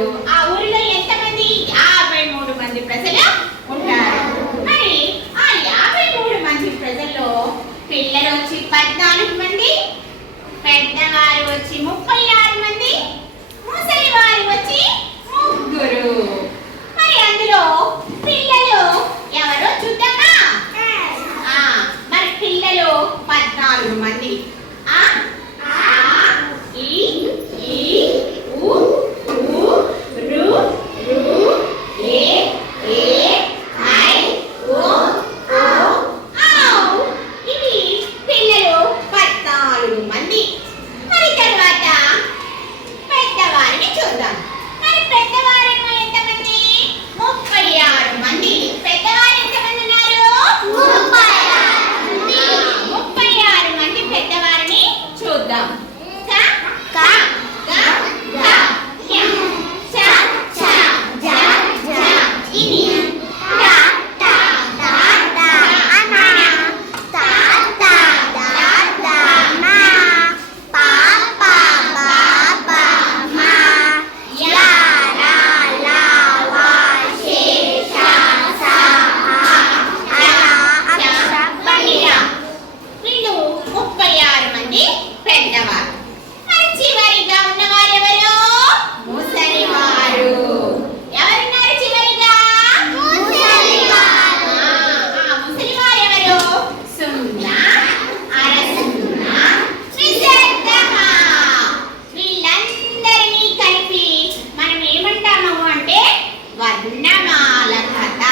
ఉంటారు. ఆ ఊరిలో ఎంతమంది? 53 మంది ప్రజలు ఉంటారు. మరి ఆ 53 మంది ప్రజల్లో పిల్లలు వచ్చి 14 మంది, పెద్దవారు వచ్చి 36 మంది, ముసలి వారు వచ్చి 3. మరి అందులో పిల్లలు ఎవరో చూద్దామా? మరి పిల్లలు 14 మంది. ఆ ఈ ఈ ఉ ఊ రు రు ఏ ఏ ఐ ఓ ఓ ఔ. ఇవి పిల్లలు 14 మంది. మరి తర్వాత పెద్దవారిని చూద్దాం. మరి పెద్దవారేమో ఎంతమంది? 36 మంది. పెద్దవారు ఎంతమంది ఉన్నారు? 36 మంది పెద్దవారిని చూద్దాం. పెద్దవారు. మరి చివరిగా ఉన్నవారు ఎవరు? ముసలివారు. ఎవరున్నారు చివరిగా? ముసలివారు. ముసలివారు ఎవరు? 0, అర 0, విశేషమ. వీళ్ళందరినీ కలిపి మనం ఏమంటాము అంటే వర్ణమాల కథ